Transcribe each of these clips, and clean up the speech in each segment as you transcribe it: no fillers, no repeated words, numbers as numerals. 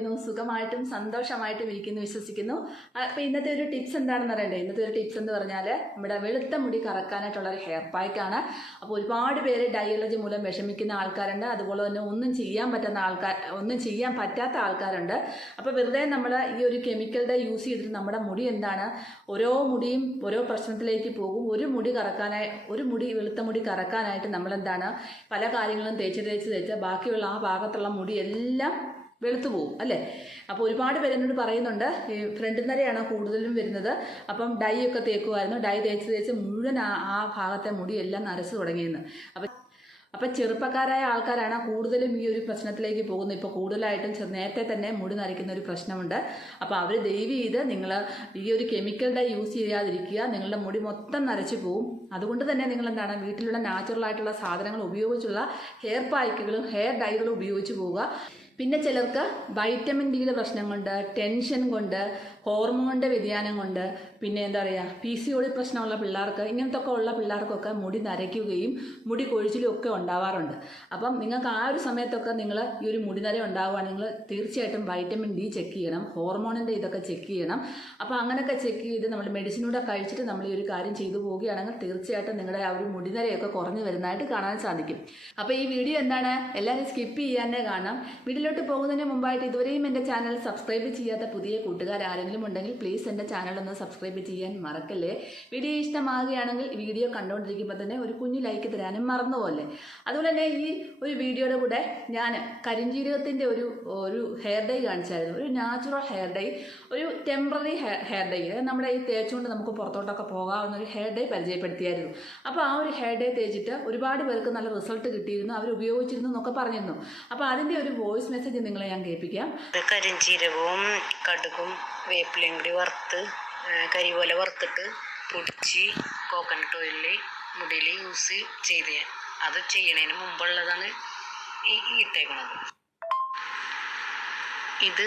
പറയുന്നു? സുഖമായിട്ടും സന്തോഷമായിട്ടും ഇരിക്കുന്നു വിശ്വസിക്കുന്നു. അപ്പോൾ ഇന്നത്തെ ഒരു ടിപ്സ് എന്താണെന്ന് അറിയണ്ടേ? ഇന്നത്തെ ഒരു ടിപ്സ് എന്ന് പറഞ്ഞാൽ നമ്മുടെ വെളുത്ത മുടി കറക്കാനായിട്ടുള്ള ഒരു ഹെയർ പാക്കാണ്. അപ്പോൾ ഒരുപാട് പേര് ഡൈ അലർജി മൂലം വിഷമിക്കുന്ന ആൾക്കാരുണ്ട്, അതുപോലെ തന്നെ ഒന്നും ചെയ്യാൻ പറ്റാത്ത ആൾക്കാരുണ്ട്. അപ്പോൾ വെറുതെ നമ്മൾ ഈ ഒരു കെമിക്കൽ ഡൈ യൂസ് ചെയ്തിട്ട് നമ്മുടെ മുടി എന്താണ്, ഓരോ മുടിയും ഓരോ പ്രശ്നത്തിലേക്ക് പോകും. ഒരു മുടി വെളുത്ത മുടി കറക്കാനായിട്ട് നമ്മളെന്താണ് പല കാര്യങ്ങളും തേച്ച് ബാക്കിയുള്ള ആ ഭാഗത്തുള്ള മുടി എല്ലാം വെളുത്തു പോകും അല്ലേ. അപ്പോൾ ഒരുപാട് പേര് എന്നോട് പറയുന്നുണ്ട് ഈ ഫ്രണ്ടിൽ നിന്നരെയാണ് കൂടുതലും വരുന്നത്. അപ്പം ഡൈ ഒക്കെ തേക്കുമായിരുന്നു, ഡൈ തേച്ച് മുഴുവൻ ആ ഭാഗത്തെ മുടിയെല്ലാം നരച്ചു തുടങ്ങിയെന്ന്. അപ്പം ചെറുപ്പക്കാരായ ആൾക്കാരാണ് കൂടുതലും ഈ ഒരു പ്രശ്നത്തിലേക്ക് പോകുന്നത്. ഇപ്പോൾ കൂടുതലായിട്ടും നേരത്തെ തന്നെ മുടി നരയ്ക്കുന്ന ഒരു പ്രശ്നമുണ്ട്. അപ്പോൾ അവർ ദയവ് ചെയ്ത് നിങ്ങൾ ഈ ഒരു കെമിക്കൽ ഡൈ യൂസ് ചെയ്യാതിരിക്കുക, നിങ്ങളുടെ മുടി മൊത്തം നരച്ചു പോകും. അതുകൊണ്ട് തന്നെ നിങ്ങൾ എന്താണ് വീട്ടിലുള്ള നാച്ചുറൽ ആയിട്ടുള്ള സാധനങ്ങൾ ഉപയോഗിച്ചുള്ള ഹെയർ പാക്കുകളും ഹെയർ ഡൈകളും ഉപയോഗിച്ച് പോവുക. പിന്നെ ചിലർക്ക് വൈറ്റമിൻ ഡിയുടെ പ്രശ്നം കൊണ്ട്, ടെൻഷൻ കൊണ്ട്, ഹോർമോണിൻ്റെ വ്യതിയാനം കൊണ്ട്, പിന്നെ എന്താ പറയുക PCOD പ്രശ്നമുള്ള പിള്ളേർക്ക്, ഇങ്ങനത്തൊക്കെ ഉള്ള പിള്ളേർക്കൊക്കെ മുടി നരയ്ക്കുകയും മുടി കൊഴിച്ചിലും ഒക്കെ ഉണ്ടാവാറുണ്ട്. അപ്പം നിങ്ങൾക്ക് ആ ഒരു സമയത്തൊക്കെ നിങ്ങൾ ഈ ഒരു മുടി നര ഉണ്ടാവുകയാണെങ്കിൽ നിങ്ങൾ തീർച്ചയായിട്ടും വൈറ്റമിൻ ഡി ചെക്ക് ചെയ്യണം, ഹോർമോണിൻ്റെ ഇതൊക്കെ ചെക്ക് ചെയ്യണം. അപ്പോൾ അങ്ങനെയൊക്കെ ചെക്ക് ചെയ്ത് നമ്മൾ മെഡിസിനൂടെ കഴിച്ചിട്ട് നമ്മൾ ഈ ഒരു കാര്യം ചെയ്തു പോവുകയാണെങ്കിൽ തീർച്ചയായിട്ടും നിങ്ങളുടെ ആ ഒരു മുടി നരയൊക്കെ കുറഞ്ഞു വരുന്നതായിട്ട് കാണാൻ സാധിക്കും. അപ്പോൾ ഈ വീഡിയോ എന്താണ്, എല്ലാവരും സ്കിപ്പ് ചെയ്യാനേ കാണാം. വീഡിയോയിലോട്ട് പോകുന്നതിന് മുമ്പായിട്ട് ഇതുവരെയും എൻ്റെ ചാനൽ സബ്സ്ക്രൈബ് ചെയ്യാത്ത പുതിയ കൂട്ടുകാർ ആരെങ്കിലും ഉണ്ടെങ്കിൽ പ്ലീസ് എൻ്റെ ചാനൽ ഒന്ന് സബ്സ്ക്രൈബ് ചെയ്യാൻ മറക്കല്ലേ. വീഡിയോ ഇഷ്ടമാകുകയാണെങ്കിൽ വീഡിയോ കണ്ടുകൊണ്ടിരിക്കുമ്പോൾ തന്നെ ഒരു കുഞ്ഞു ലൈക്ക് തരാനും മറന്നുപോലെ. അതുപോലെ തന്നെ ഈ ഒരു വീഡിയോയുടെ കൂടെ ഞാൻ കരിഞ്ജീരകത്തിൻ്റെ ഒരു ഹെയർ ഡൈ കാണിച്ചായിരുന്നു. ഒരു നാച്ചുറൽ ഹെയർ ഡൈ, ഒരു ടെമ്പററി ഹെയർ ഡൈ, നമ്മുടെ ഈ തേച്ചുകൊണ്ട് നമുക്ക് പുറത്തോട്ടൊക്കെ പോകാവുന്ന ഒരു ഹെയർ ഡൈ പരിചയപ്പെടുത്തിയായിരുന്നു. അപ്പോൾ ആ ഒരു ഹെയർ ഡൈ തേച്ചിട്ട് ഒരുപാട് പേർക്ക് നല്ല റിസൾട്ട് കിട്ടിയിരുന്നു, അവർ ഉപയോഗിച്ചിരുന്നു എന്നൊക്കെ പറഞ്ഞിരുന്നു. അപ്പോൾ അതിൻ്റെ ഒരു വോയിസ് മെസ്സേജ് നിങ്ങളെ ഞാൻ കേൾപ്പിക്കാം. കരിഞ്ജീരകവും കടുകും വേപ്പിലയും കൂടി വറുത്ത് കരി പോലെ വറുത്തിട്ട് പൊടിച്ച് കോക്കനട്ട് ഓയിലിൽ മുടിയിൽ യൂസ് ചെയ്ത് അത് ചെയ്യണതിന് മുമ്പുള്ളതാണ് ഈ ഇട്ടേക്കണത്.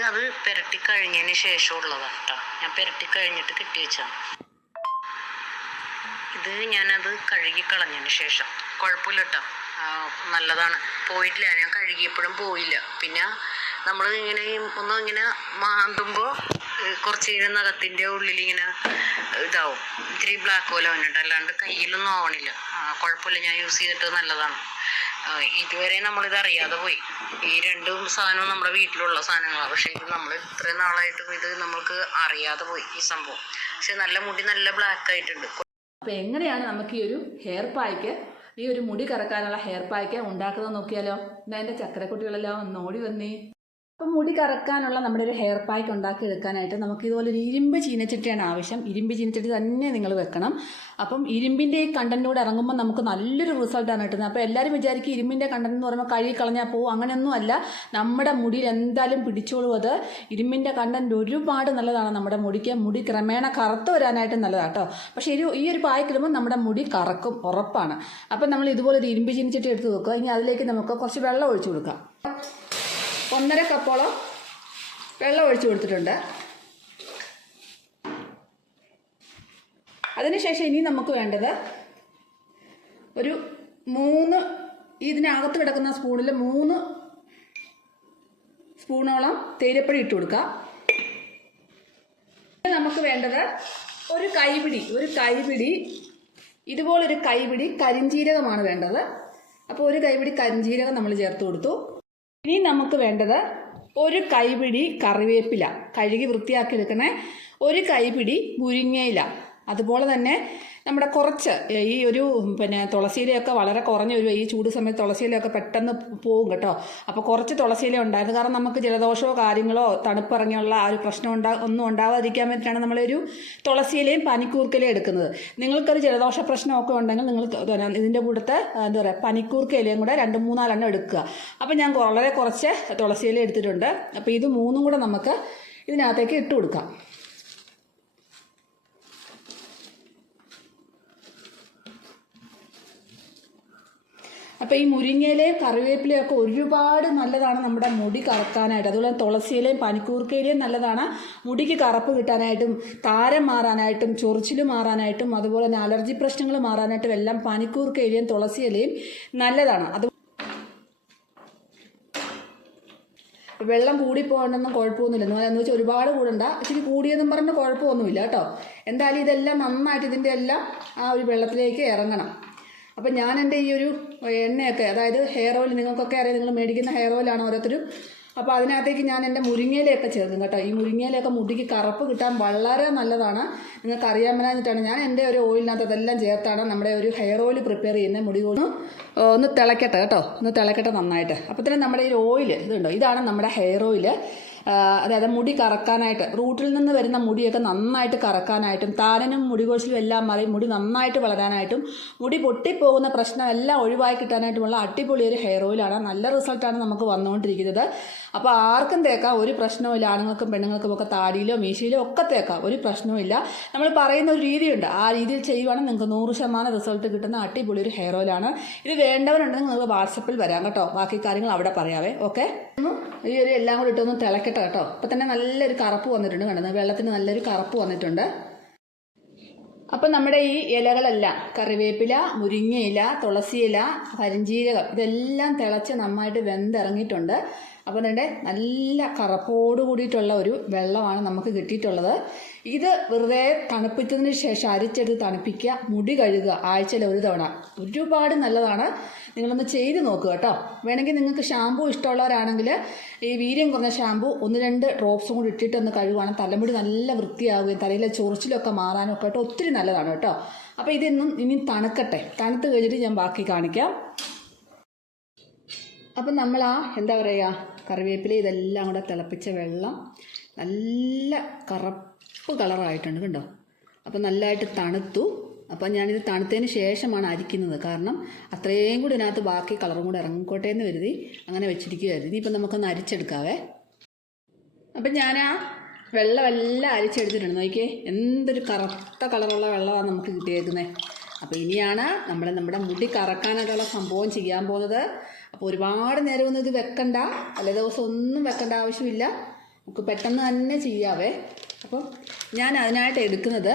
അത് പുരട്ടി കഴിഞ്ഞതിന് ശേഷമുള്ളതാണ് കേട്ടോ. ഞാൻ പുരട്ടി കഴിഞ്ഞിട്ട് കെട്ടി വെച്ചാണ്. ഞാനത് കഴുകി കളഞ്ഞതിന് ശേഷം കുഴപ്പമില്ല കേട്ടോ, നല്ലതാണ്. പോയിട്ടില്ല, ഞാൻ കഴുകിയപ്പോഴും പോയില്ല. പിന്നെ നമ്മൾ ഇങ്ങനെ മാന്തുമ്പോൾ കുറച്ച് കഴിഞ്ഞാൽ നഖത്തിൻ്റെ ഉള്ളിൽ ഇങ്ങനെ ഇതാവും, ഇത്തിരി ബ്ലാക്ക് പോലെ വന്നിട്ട്, അല്ലാണ്ട് കയ്യിലൊന്നും ആവണില്ല. കുഴപ്പമില്ല, ഞാൻ യൂസ് ചെയ്തിട്ട് നല്ലതാണ്. ഇതുവരെ നമ്മളിത് അറിയാതെ പോയി. ഈ രണ്ടും സാധനവും നമ്മുടെ വീട്ടിലുള്ള സാധനങ്ങളാണ്, പക്ഷേ ഇത് നമ്മൾ ഇത്രയും നാളായിട്ടും ഇത് നമ്മൾക്ക് അറിയാതെ പോയി ഈ സംഭവം. പക്ഷെ നല്ല മുടി നല്ല ബ്ലാക്ക് ആയിട്ടുണ്ട്. അപ്പോൾ എങ്ങനെയാണ് നമുക്ക് ഈ ഒരു ഹെയർ പായ്ക്ക്, ഈ ഒരു മുടി കറക്കാനുള്ള ഹെയർ പായ്ക്ക് ഉണ്ടാക്കുന്നത് നോക്കിയാലോ? എന്നാൽ എൻ്റെ ചക്കരക്കുട്ടികളെല്ലാം ഒന്ന് ഓടി വന്നേ. അപ്പം മുടി കറക്കാനുള്ള നമ്മുടെ ഒരു ഹെയർ പായ്ക്ക് ഉണ്ടാക്കി എടുക്കാനായിട്ട് നമുക്ക് ഇതുപോലെ ഒരു ഇരുമ്പ് ചീനച്ചട്ടിയാണ് ആവശ്യം. ഇരുമ്പ് ചീനച്ചട്ടി തന്നെ നിങ്ങൾ വെക്കണം. അപ്പം ഇരുമ്പിൻ്റെ ഈ കണ്ടൻറ്റോട് ഇറങ്ങുമ്പോൾ നമുക്ക് നല്ലൊരു റിസൾട്ടാണ് കിട്ടുന്നത്. അപ്പോൾ എല്ലാവരും വിചാരിക്കും ഇരുമ്പിൻ്റെ കണ്ടന്റ് എന്ന് പറയുമ്പോൾ കഴുകി കളഞ്ഞാൽ പോകും. അങ്ങനെയൊന്നും അല്ല, നമ്മുടെ മുടിയിൽ എന്തായാലും പിടിച്ചോളും. അത് ഇരുമ്പിൻ്റെ കണ്ടന്റ് ഒരുപാട് നല്ലതാണ് നമ്മുടെ മുടിക്ക്. മുടി ക്രമേണ കറുത്ത് വരാനായിട്ട് നല്ലതാണ് കേട്ടോ. പക്ഷേ ഈ ഒരു പായ്ക്കിടുമ്പോൾ നമ്മുടെ മുടി കറക്കും, ഉറപ്പാണ്. അപ്പം നമ്മൾ ഇതുപോലെ ഒരു ഇരുമ്പ് ചീനച്ചട്ടി എടുത്ത് വെക്കുക. ഇനി അതിലേക്ക് നമുക്ക് കുറച്ച് വെള്ളം ഒഴിച്ചു കൊടുക്കാം. 1.5 കപ്പോളം വെള്ളം ഒഴിച്ചു കൊടുത്തിട്ടുണ്ട്. അതിനുശേഷം ഇനി നമുക്ക് വേണ്ടത് ഒരു 3 ഇതിനകത്ത് കിടക്കുന്ന സ്പൂണിൽ 3 സ്പൂണോളം തേയിലപ്പൊടി ഇട്ട് കൊടുക്കാം. നമുക്ക് വേണ്ടത് ഒരു കൈപിടി ഇതുപോലൊരു കൈപിടി കരിഞ്ജീരകമാണ് വേണ്ടത്. അപ്പോൾ ഒരു കൈപിടി കരിഞ്ജീരകം നമ്മൾ ചേർത്ത് കൊടുത്തു. ഇനി നമുക്ക് വേണ്ടത് ഒരു കൈപിടി കറിവേപ്പില, കഴുകി വൃത്തിയാക്കി എടുക്കണേ. ഒരു കൈപിടി മുരിങ്ങയില, അതുപോലെ തന്നെ നമ്മുടെ കുറച്ച് ഈ ഒരു തുളസിയിലയൊക്കെ വളരെ കുറഞ്ഞ ഈ ചൂട് സമയത്ത് തുളസിയിലയൊക്കെ പെട്ടെന്ന് പോകും കേട്ടോ. അപ്പോൾ കുറച്ച് തുളസിയില ഉണ്ടായിരുന്നു, കാരണം നമുക്ക് ജലദോഷമോ കാര്യങ്ങളോ തണുപ്പിറങ്ങിയുള്ള ആ ഒരു പ്രശ്നം ഒന്നും ഉണ്ടാവാതിരിക്കാൻ വേണ്ടിയിട്ടാണ് നമ്മളൊരു തുളസിയിലയും പനിക്കൂർക്കയിലയും എടുക്കുന്നത്. നിങ്ങൾക്കൊരു ജലദോഷ പ്രശ്നമൊക്കെ ഉണ്ടെങ്കിൽ നിങ്ങൾ ഇതിൻ്റെ കൂടത്തെ എന്താ പറയുക പനിക്കൂർക്കയിലയും കൂടെ 2-3 എടുക്കുക. അപ്പോൾ ഞാൻ വളരെ കുറച്ച് തുളസിയില എടുത്തിട്ടുണ്ട്. അപ്പോൾ ഇത് 3 കൂടെ നമുക്ക് ഇതിനകത്തേക്ക് ഇട്ട് കൊടുക്കാം. അപ്പോൾ ഈ മുരിങ്ങയിലയും കറിവേപ്പിലയും ഒക്കെ ഒരുപാട് നല്ലതാണ് നമ്മുടെ മുടി കറക്കാനായിട്ട്. അതുപോലെ തുളസിയിലയും പനിക്കൂർക്കയിലയും നല്ലതാണ് മുടിക്ക് കറുപ്പ് കിട്ടാനായിട്ടും താരം മാറാനായിട്ടും ചൊറിച്ചിൽ മാറാനായിട്ടും അതുപോലെ തന്നെ അലർജി പ്രശ്നങ്ങൾ മാറാനായിട്ടും എല്ലാം പനിക്കൂർക്കയിലയും തുളസിയിലയും നല്ലതാണ്. വെള്ളം കൂടിപ്പോകണമെന്നും കുഴപ്പമൊന്നുമില്ല. എന്ന് വെച്ചാൽ ഒരുപാട് കൂടണ്ട, ഇച്ചിരി കൂടിയെന്നും പറഞ്ഞ് കുഴപ്പമൊന്നുമില്ല കേട്ടോ. എന്തായാലും ഇതെല്ലാം നന്നായിട്ട് ഇതിൻ്റെ എല്ലാം ആ ഒരു വെള്ളത്തിലേക്ക് ഇറങ്ങണം. അപ്പം ഞാൻ എൻ്റെ ഈ ഒരു എണ്ണയൊക്കെ, അതായത് ഹെയർ ഓയിൽ, നിങ്ങൾക്കൊക്കെ അറിയാം, നിങ്ങൾ മേടിക്കുന്ന ഹെയർ ഓയിലാണ് ഓരോരുത്തരും. അപ്പോൾ അതിനകത്തേക്ക് ഞാൻ എൻ്റെ മുരിങ്ങയിലയൊക്കെ ചേർക്കും കേട്ടോ. ഈ മുരിങ്ങയിലയൊക്കെ മുടിക്ക് കറുപ്പ് കിട്ടാൻ വളരെ നല്ലതാണ്. നിങ്ങൾക്ക് അറിയാൻ മേലാഞ്ഞിട്ടാണ് ഞാൻ എൻ്റെ ഒരു ഓയിലിനകത്ത് അതെല്ലാം ചേർത്താണ് നമ്മുടെ ഒരു ഹെയർ ഓയിൽ പ്രിപ്പയർ ചെയ്യുന്നത്. മുടി ഒന്ന് തിളക്കട്ടെ കേട്ടോ, ഒന്ന് തിളക്കട്ടെ നന്നായിട്ട്. അപ്പോൾ തന്നെ നമ്മുടെ ഈ ഓയിൽ ഇതുണ്ടോ, ഇതാണ് നമ്മുടെ ഹെയർ ഓയിൽ. അതായത് മുടി കറക്കാനായിട്ട്, റൂട്ടിൽ നിന്ന് വരുന്ന മുടിയൊക്കെ നന്നായിട്ട് കറക്കാനായിട്ടും താരനും മുടി കൊഴിച്ചിലും എല്ലാം മാറി മുടി നന്നായിട്ട് വളരാനായിട്ടും മുടി പൊട്ടിപ്പോകുന്ന പ്രശ്നം എല്ലാം ഒഴിവാക്കി കിട്ടാനായിട്ടുമുള്ള അടിപൊളി ഒരു ഹെയർ ഓയിലാണ്. നല്ല റിസൾട്ടാണ് നമുക്ക് വന്നുകൊണ്ടിരിക്കുന്നത്. അപ്പോൾ ആർക്കും തേക്കാം, ഒരു പ്രശ്നവുമില്ല. ആണുങ്ങൾക്കും പെണ്ണുങ്ങൾക്കും ഒക്കെ താടിയിലോ മീശയിലോ ഒക്കെ തേക്കാം, ഒരു പ്രശ്നവുമില്ല. നമ്മൾ പറയുന്ന ഒരു രീതിയുണ്ട്, ആ രീതിയിൽ ചെയ്യുവാണെങ്കിൽ നിങ്ങൾക്ക് 100% റിസൾട്ട് കിട്ടുന്ന അടിപൊളി ഒരു ഹെയർ ഓയിലാണ്. ഇത് വേണ്ടവരുണ്ടെങ്കിൽ നിങ്ങൾക്ക് വാട്സപ്പിൽ വരാം കേട്ടോ, ബാക്കി കാര്യങ്ങൾ അവിടെ പറയാവേ. ഓക്കെ, ഈ ഒരു എല്ലാം കൂടി ഇട്ടൊന്ന് തിളക്കട്ടെ കേട്ടോ. അപ്പം തന്നെ നല്ലൊരു കറുപ്പ് വന്നിട്ടുണ്ട്, കണ്ടത് വെള്ളത്തിന് നല്ലൊരു കറുപ്പ് വന്നിട്ടുണ്ട്. അപ്പം നമ്മുടെ ഈ ഇലകളെല്ലാം, കറിവേപ്പില, മുരിങ്ങയില, തുളസിയില, കരിഞ്ജീരകം, ഇതെല്ലാം തിളച്ച് നന്നായിട്ട് വെന്തിറങ്ങിയിട്ടുണ്ട്. അപ്പോൾ അതിൻ്റെ നല്ല കറുപ്പോട് കൂടിയിട്ടുള്ള ഒരു വെള്ളമാണ് നമുക്ക് കിട്ടിയിട്ടുള്ളത്. ഇത് വെറുതെ തണുപ്പിച്ചതിന് ശേഷം അരിച്ചെടുത്ത് തണുപ്പിക്കുക, മുടി കഴുകുക, ആഴ്ചയിൽ ഒരു തവണ. ഒരുപാട് നല്ലതാണ്, നിങ്ങളൊന്ന് ചെയ്ത് നോക്കുക കേട്ടോ. വേണമെങ്കിൽ നിങ്ങൾക്ക് ഷാമ്പൂ ഇഷ്ടമുള്ളവരാണെങ്കിൽ ഈ വീര്യം കുറഞ്ഞ ഷാമ്പൂ 1-2 ഡ്രോപ്സും കൂടി ഇട്ടിട്ടൊന്ന് കഴുകുകയാണെങ്കിൽ തലമുടി നല്ല വൃത്തിയാവുകയും തലയിലെ ചൊറിച്ചിലൊക്കെ മാറാനും ഒക്കെ ആയിട്ട് ഒത്തിരി നല്ലതാണ് കേട്ടോ. അപ്പോൾ ഇതൊന്നും ഇനി തണുക്കട്ടെ, തണുത്ത് കഴിഞ്ഞിട്ട് ഞാൻ ബാക്കി കാണിക്കാം. അപ്പം നമ്മൾ എന്താ പറയുക, കറിവേപ്പില ഇതെല്ലാം കൂടെ തിളപ്പിച്ച വെള്ളം നല്ല കറുപ്പ് കളറായിട്ടുണ്ട് കണ്ടോ. അപ്പം നല്ലതായിട്ട് തണുത്തു. അപ്പം ഞാനിത് തണുത്തതിന് ശേഷമാണ് അരിക്കുന്നത്, കാരണം അത്രയും കൂടി ഇതിനകത്ത് ബാക്കി കളറും കൂടെ ഇറങ്ങിക്കോട്ടെ എന്ന് കരുതി അങ്ങനെ വെച്ചിരിക്കുകയായിരുന്നു. ഇനിയിപ്പം നമുക്കൊന്ന് അരിച്ചെടുക്കാവേ. അപ്പം ഞാൻ ആ വെള്ളമെല്ലാം അരിച്ചെടുത്തിട്ടുണ്ട്. നോക്കിയേ, എന്തൊരു കറുത്ത കളറുള്ള വെള്ളമാണ് നമുക്ക് കിട്ടിയേക്കുന്നത്. അപ്പോൾ ഇനിയാണ് നമ്മുടെ മുടി കറക്കാനായിട്ടുള്ള സംഭവം ചെയ്യാൻ പോകുന്നത്. അപ്പോൾ ഒരുപാട് നേരമൊന്നും ഇത് വെക്കണ്ട, തലേ ദിവസം ഒന്നും വെക്കേണ്ട ആവശ്യമില്ല, നമുക്ക് പെട്ടെന്ന് തന്നെ ചെയ്യാവേ. അപ്പോൾ ഞാൻ അതിനായിട്ട് എടുക്കുന്നത്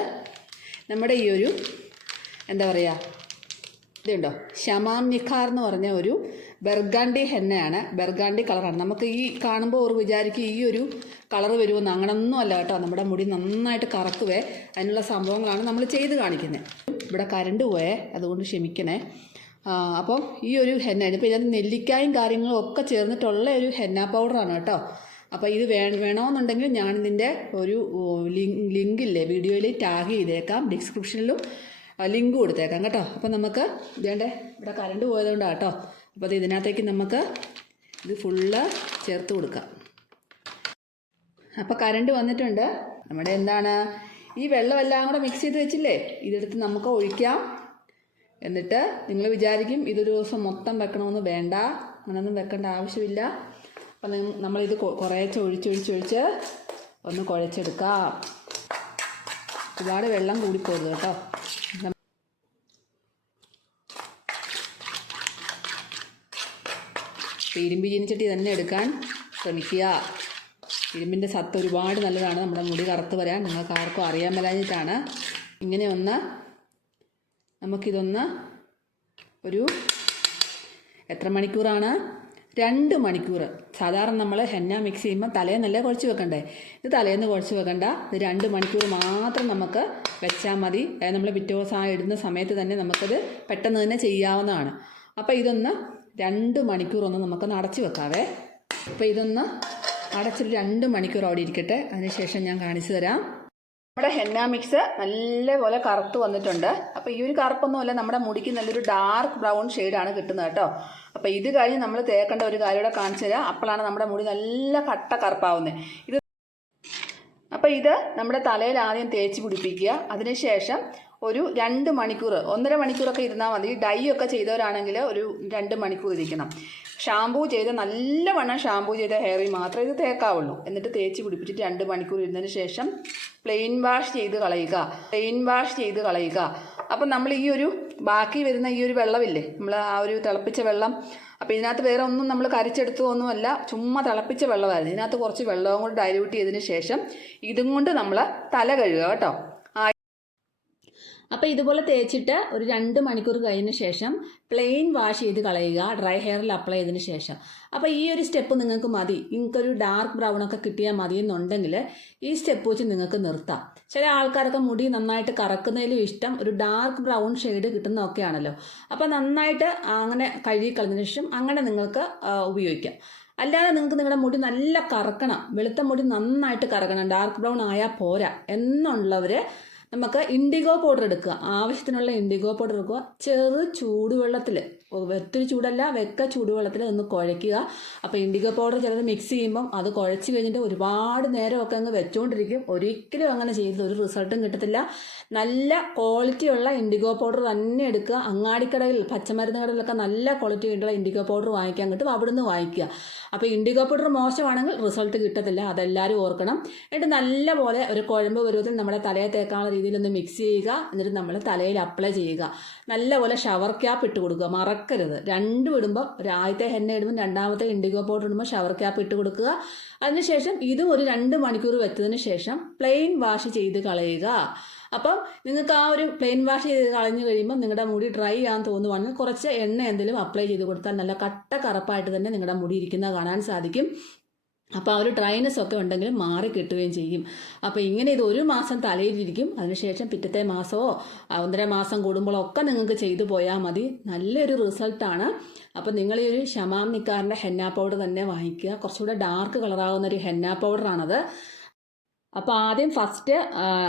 നമ്മുടെ ഈ ഒരു എന്താ പറയുക, ഇതുണ്ടോ, ഷമാം നിഖാർ എന്ന് പറഞ്ഞ ഒരു ബർഗാണ്ടി ഹെന്നയാണ്. ബർഗാണ്ടി കളറാണ്. നമുക്ക് ഈ കാണുമ്പോൾ ഒരു വിചാരിക്കും ഈ ഒരു കളർ വരുമെന്ന്, അങ്ങനൊന്നും അല്ല കേട്ടോ. നമ്മുടെ മുടി നന്നായിട്ട് കറക്കുവേ, അതിനുള്ള സംഭവങ്ങളാണ് നമ്മൾ ചെയ്ത് കാണിക്കുന്നത്. ഇവിടെ കരണ്ട് പോയേ, അതുകൊണ്ട് ക്ഷമിക്കണേ. അപ്പം ഈ ഒരു ഹെന്ന, ഇപ്പോൾ ഇതിനകത്ത് നെല്ലിക്കായും കാര്യങ്ങളും ഒക്കെ ചേർന്നിട്ടുള്ള ഒരു ഹെന്ന പൗഡറാണ് കേട്ടോ. അപ്പോൾ ഇത് വേണമെന്നുണ്ടെങ്കിൽ ഞാനിതിൻ്റെ ഒരു ലിങ്കില്ലേ വീഡിയോയിൽ ടാഗ് ചെയ്തേക്കാം, ഡിസ്ക്രിപ്ഷനിലും ലിങ്ക് കൊടുത്തേക്കാം കേട്ടോ. അപ്പോൾ നമുക്ക് ഇതേണ്ടേ ഇവിടെ കരണ്ട് പോയതുകൊണ്ടാണ് കേട്ടോ. അപ്പോൾ അത് ഇതിനകത്തേക്ക് നമുക്ക് ഇത് ഫുള്ള് ചേർത്ത് കൊടുക്കാം. അപ്പോൾ കരണ്ട് വന്നിട്ടുണ്ട്. നമ്മുടെ എന്താണ് ഈ വെള്ളമെല്ലാം കൂടെ മിക്സ് ചെയ്ത് വെച്ചില്ലേ, ഇതെടുത്ത് നമുക്ക് ഒഴിക്കാം. എന്നിട്ട് നിങ്ങൾ വിചാരിക്കും ഇതൊരു ദിവസം മൊത്തം വെക്കണമെന്ന്, വേണ്ട, അങ്ങനെയൊന്നും വെക്കേണ്ട ആവശ്യമില്ല. അപ്പം നമ്മളിത് കുറേശ്ശെ ഒഴിച്ചൊഴിച്ച് ഒന്ന് കുഴച്ചെടുക്കാം. ഒരുപാട് വെള്ളം കൂടിപ്പോകുന്നത് കേട്ടോ. ഇരുമ്പ് ചീനിച്ചട്ടി തന്നെ എടുക്കാൻ ശ്രമിക്കുക. ഇരുമ്പിൻ്റെ സത്ത് ഒരുപാട് നല്ലതാണ്, നമ്മുടെ മുടി കറുത്ത് വരാൻ. നിങ്ങൾക്ക് ആർക്കും അറിയാൻ മേലാഞ്ഞിട്ടാണ്. ഇങ്ങനെ ഒന്ന് നമുക്കിതൊന്ന് ഒരു എത്ര മണിക്കൂറാണ്, 2 മണിക്കൂർ. സാധാരണ നമ്മൾ ഹെന്ന മിക്സ് ചെയ്യുമ്പോൾ തലേന്നല്ലേ കുഴച്ച് വെക്കണ്ടേ, ഇത് തലേന്ന് കുഴച്ച് വെക്കണ്ട. ഇത് 2 മണിക്കൂർ മാത്രം നമുക്ക് വെച്ചാൽ മതി. അതായത് നമ്മൾ പിറ്റേ ദിവസം ഇടുന്ന സമയത്ത് തന്നെ നമുക്കത് പെട്ടെന്ന് തന്നെ ചെയ്യാവുന്നതാണ്. അപ്പോൾ ഇതൊന്ന് 2 മണിക്കൂർ ഒന്ന് നമുക്കൊന്ന് അടച്ച് വെക്കാവേ. അപ്പോൾ ഇതൊന്ന് അടച്ചൊരു 2 മണിക്കൂർ അവിടെ ഇരിക്കട്ടെ. അതിനുശേഷം ഞാൻ കാണിച്ചു തരാം. നമ്മുടെ ഹെന്ന മിക്സ് നല്ലപോലെ കറുത്ത് വന്നിട്ടുണ്ട്. അപ്പോൾ ഈ ഒരു കറുപ്പൊന്നുമല്ല, നമ്മുടെ മുടിക്ക് നല്ലൊരു ഡാർക്ക് ബ്രൗൺ ഷെയ്ഡാണ് കിട്ടുന്നത് കേട്ടോ. അപ്പോൾ ഇത് കഴിഞ്ഞ് നമ്മൾ തേക്കേണ്ട ഒരു കാര്യം കൂടെ കാണിച്ചു തരാം. അപ്പോഴാണ് നമ്മുടെ മുടി നല്ല കട്ട കറുപ്പാവുന്നത്. അപ്പോൾ ഇത് നമ്മുടെ തലയിൽ ആദ്യം തേച്ച് പിടിപ്പിക്കുക. അതിനുശേഷം ഒരു 2 മണിക്കൂർ, 1.5 മണിക്കൂറൊക്കെ ഇരുന്നാൽ മതി. ഡൈ ഒക്കെ ചെയ്തവരാണെങ്കിൽ ഒരു 2 മണിക്കൂർ ഇരിക്കണം. ഷാമ്പൂ ചെയ്ത് നല്ലവണ്ണം ഷാമ്പൂ ചെയ്ത ഹെയറിൽ മാത്രമേ ഇത് തേക്കാവുള്ളൂ. എന്നിട്ട് തേച്ച് പിടിപ്പിച്ചിട്ട് 2 മണിക്കൂർ ഇരുന്നതിന് ശേഷം പ്ലെയിൻ വാഷ് ചെയ്ത് കളയുക. അപ്പം നമ്മൾ ഈ ഒരു ബാക്കി വരുന്ന ഈ ഒരു വെള്ളമില്ലേ, നമ്മൾ ആ ഒരു തിളപ്പിച്ച വെള്ളം, അപ്പോൾ ഇതിനകത്ത് വേറെ ഒന്നും നമ്മൾ കരിച്ചെടുത്തതൊന്നുമല്ല, ചുമ്മാ തിളപ്പിച്ച വെള്ളമായിരുന്നു. ഇതിനകത്ത് കുറച്ച് വെള്ളവും കൂടി ഡൈല്യൂട്ട് ചെയ്തതിന് ശേഷം ഇതും കൊണ്ട് നമ്മൾ തല കഴുകുക കേട്ടോ. അപ്പോൾ ഇതുപോലെ തേച്ചിട്ട് ഒരു 2 മണിക്കൂർ കഴിഞ്ഞ ശേഷം പ്ലെയിൻ വാഷ് ചെയ്ത് കളയുക, ഡ്രൈ ഹെയറിൽ അപ്ലൈ ചെയ്തതിന് ശേഷം. അപ്പോൾ ഈ ഒരു സ്റ്റെപ്പ് നിങ്ങൾക്ക് മതി, നിങ്ങൾക്കൊരു ഡാർക്ക് ബ്രൗൺ ഒക്കെ കിട്ടിയാൽ മതി എന്നുണ്ടെങ്കിൽ ഈ സ്റ്റെപ്പ് വെച്ച് നിങ്ങൾക്ക് നിർത്താം. ചില ആൾക്കാരൊക്കെ മുടി നന്നായിട്ട് കറക്കുന്നതിലും ഇഷ്ടം ഒരു ഡാർക്ക് ബ്രൗൺ ഷെയ്ഡ് കിട്ടുന്നതൊക്കെ ആണല്ലോ. അപ്പോൾ നന്നായിട്ട് അങ്ങനെ കഴുകി കളഞ്ഞതിന് ശേഷം അങ്ങനെ നിങ്ങൾക്ക് ഉപയോഗിക്കാം. അല്ലാതെ നിങ്ങൾക്ക് നിങ്ങളുടെ മുടി നല്ല കറക്കണം, വെളുത്ത മുടി നന്നായിട്ട് കറക്കണം, ഡാർക്ക് ബ്രൗൺ ആയാൽ പോരാ എന്നുള്ളവർ നമുക്ക് ഇൻഡിഗോ പൗഡർ എടുക്കുക. ആവശ്യത്തിനുള്ള ഇൻഡിഗോ പൗഡർ എടുക്കുക. ചെറു ചൂടുവെള്ളത്തിൽ, ഒത്തിരി ചൂടല്ല, വെക്ക ചൂടുവെള്ളത്തിൽ ഒന്ന് കുഴയ്ക്കുക. അപ്പോൾ ഇൻഡിഗോ പൗഡർ ചിലത് മിക്സ് ചെയ്യുമ്പം അത് കുഴച്ച് കഴിഞ്ഞിട്ട് ഒരുപാട് നേരമൊക്കെ അങ്ങ് വെച്ചുകൊണ്ടിരിക്കും. ഒരിക്കലും അങ്ങനെ ചെയ്ത് ഒരു റിസൾട്ടും കിട്ടത്തില്ല. നല്ല ക്വാളിറ്റിയുള്ള ഇൻഡിഗോ പൗഡർ തന്നെ എടുക്കുക. അങ്ങാടിക്കടയിൽ, പച്ചമരുന്ന് കടയിലൊക്കെ നല്ല ക്വാളിറ്റി ആയിട്ടുള്ള ഇൻഡിഗോ പൗഡർ വാങ്ങിക്കാൻ കിട്ടും, അവിടുന്ന് വാങ്ങിക്കുക. അപ്പോൾ ഇൻഡിഗോ പൗഡർ മോശമാണെങ്കിൽ റിസൾട്ട് കിട്ടത്തില്ല, അതെല്ലാവരും ഓർക്കണം. എന്നിട്ട് നല്ലപോലെ ഒരു കുഴമ്പ് പരുവത്തിൽ നമ്മുടെ തലയെ തേക്കാനുള്ള രീതിയിലൊന്ന് മിക്സ് ചെയ്യുക. എന്നിട്ട് നമ്മൾ തലയിൽ അപ്ലൈ ചെയ്യുക. നല്ലപോലെ ഷവർ ക്യാപ്പ് ഇട്ട് കൊടുക്കുക, മറക്കരുത്. രണ്ടും ഇടുമ്പോൾ, ആദ്യത്തെ ഹെന്ന ഇടുമ്പോൾ, രണ്ടാമത്തെ ഇൻഡിഗോ പൗഡർ ഇടുമ്പോൾ ഷവർ ക്യാപ്പ് ഇട്ട് കൊടുക്കുക. അതിനുശേഷം ഇതും ഒരു 2 മണിക്കൂർ വെച്ചതിന് ശേഷം പ്ലെയിൻ വാഷ് ചെയ്ത് കളയുക. അപ്പം നിങ്ങൾക്ക് ആ ഒരു പ്ലെയിൻ വാഷ് ചെയ്ത് കളഞ്ഞു കഴിയുമ്പോൾ നിങ്ങളുടെ മുടി ഡ്രൈ ആകാൻ തോന്നുവാണെങ്കിൽ കുറച്ച് എണ്ണ എന്തെങ്കിലും അപ്ലൈ ചെയ്ത് കൊടുത്താൽ നല്ല കട്ട കറുപ്പായിട്ട് തന്നെ നിങ്ങളുടെ മുടി ഇരിക്കുന്നത് കാണാൻ സാധിക്കും. അപ്പോൾ ആ ഒരു ഡ്രൈനെസ് ഒക്കെ ഉണ്ടെങ്കിൽ മാറി കിട്ടുകയും ചെയ്യും. അപ്പോൾ ഇങ്ങനെ ഇത് 1 മാസം തലയിലിരിക്കും. അതിനുശേഷം പിറ്റത്തെ മാസമോ 1.5 മാസം കൂടുമ്പോഴോ ഒക്കെ നിങ്ങൾക്ക് ചെയ്തു പോയാൽ മതി. നല്ലൊരു റിസൾട്ടാണ്. അപ്പോൾ നിങ്ങൾ ഈ ഒരു ഷമാം നിക്കാറിൻ്റെ ഹെന്ന പൗഡർ തന്നെ വാങ്ങിക്കുക. കുറച്ചുകൂടെ ഡാർക്ക് കളറാകുന്ന ഒരു ഹെന്ന പൗഡറാണത്. അപ്പോൾ ആദ്യം ഫസ്റ്റ്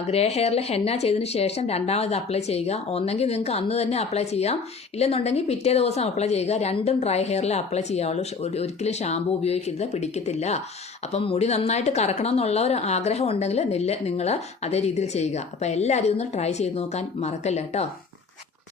ഗ്രേ ഹെയറിൽ ഹെന്ന ചെയ്തതിന് ശേഷം രണ്ടാമത് അപ്ലൈ ചെയ്യുക. ഒന്നെങ്കിൽ നിങ്ങൾക്ക് അന്ന് തന്നെ അപ്ലൈ ചെയ്യാം, ഇല്ലെന്നുണ്ടെങ്കിൽ പിറ്റേ ദിവസം അപ്ലൈ ചെയ്യുക. രണ്ടും ഡ്രൈ ഹെയറിൽ അപ്ലൈ ചെയ്യാവുള്ളൂ. ഒരിക്കലും ഷാമ്പൂ ഉപയോഗിക്കരുത്, പിടിക്കത്തില്ല. അപ്പം മുടി നന്നായിട്ട് കറക്കണം എന്നുള്ള ഒരു ആഗ്രഹം ഉണ്ടെങ്കിൽ നിങ്ങൾ അതേ രീതിയിൽ ചെയ്യുക. അപ്പോൾ എല്ലാവരും ഒന്ന് ട്രൈ ചെയ്ത് നോക്കാൻ മറക്കല്ല കേട്ടോ.